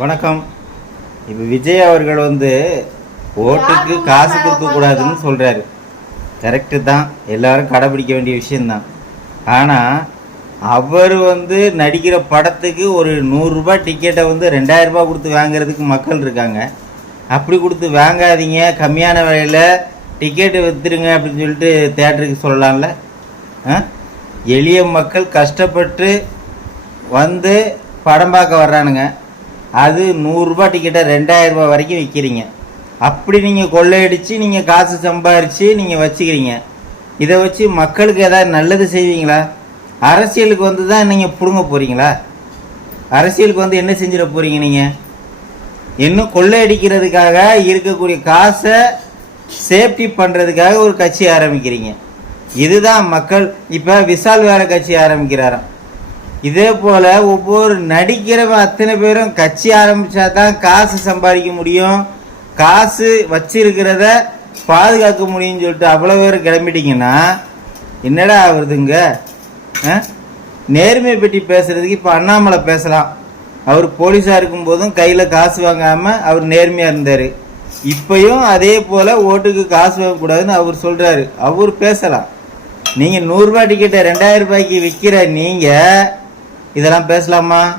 வணக்கம். இப்போ விஜய் அவர்கள் வந்து ஓட்டுக்கு காசு கொடுக்க கூடாதுன்னு சொல்றாரு. கரெக்டு தான். எல்லாரும் கடைபிடிக்க வேண்டிய விஷயம்தான். ஆனால் அவர் வந்து நடிக்கிற படத்துக்கு ஒரு நூறுரூபா டிக்கெட்டை வந்து ரெண்டாயிரம் ரூபாய் கொடுத்து வாங்குறதுக்கு மக்கள் இருக்காங்க. அப்படி கொடுத்து வாங்காதீங்க. கம்மியான விலையில் டிக்கெட்டு விற்றுருங்க அப்படின்னு சொல்லிட்டு தேட்டருக்கு சொல்லலாம்ல? எளிய மக்கள் கஷ்டப்பட்டு வந்து படம் பார்க்க வர்றானுங்க. அது நூறுரூபா டிக்கெட்டை ரெண்டாயிரம் ரூபாய் வரைக்கும் விற்கிறீங்க அப்படி நீங்கள் கொள்ளையடித்து நீங்கள் காசு சம்பாரித்து நீங்கள் வச்சுக்கிறீங்க. இதை வச்சு மக்களுக்கு ஏதாவது நல்லது செய்வீங்களா? அரசியலுக்கு வந்து தான் நீங்கள் பிடுங்க போகிறீங்களா அரசியலுக்கு வந்து என்ன செஞ்சிட போகிறீங்க நீங்கள் இன்னும் கொள்ளையடிக்கிறதுக்காக இருக்கக்கூடிய காசை சேஃப்டி பண்ணுறதுக்காக ஒரு கட்சி ஆரம்பிக்கிறீங்க. இதுதான் மக்கள் இப்போ விஷால் வேறு கட்சி ஆரம்பிக்கிறாராம். இதே போல் ஒவ்வொரு நடிக்கிறவன் அத்தனை பேரும் கட்சி ஆரம்பித்தா தான் காசு சம்பாதிக்க முடியும். காசு வச்சிருக்கிறத பாதுகாக்க முடியும்னு சொல்லிட்டு அவ்வளோ பேர் கிளம்பிட்டீங்கன்னா என்னடா ஆகுறதுங்க? ஆ? நேர்மை பற்றி பேசுகிறதுக்கு இப்போ அண்ணாமலை பேசலாம். அவர் போலீஸாக இருக்கும்போதும் கையில் காசு வாங்காமல் அவர் நேர்மையாக இருந்தார். இப்பையும் அதே போல் ஓட்டுக்கு காசு வாங்கக்கூடாதுன்னு அவர் சொல்கிறாரு அவர் பேசலாம். நீங்கள் நூறுரூபா டிக்கெட்டை ரெண்டாயிரம் ரூபாய்க்கு விற்கிற நீங்கள் இதெல்லாம் பேசலாமா?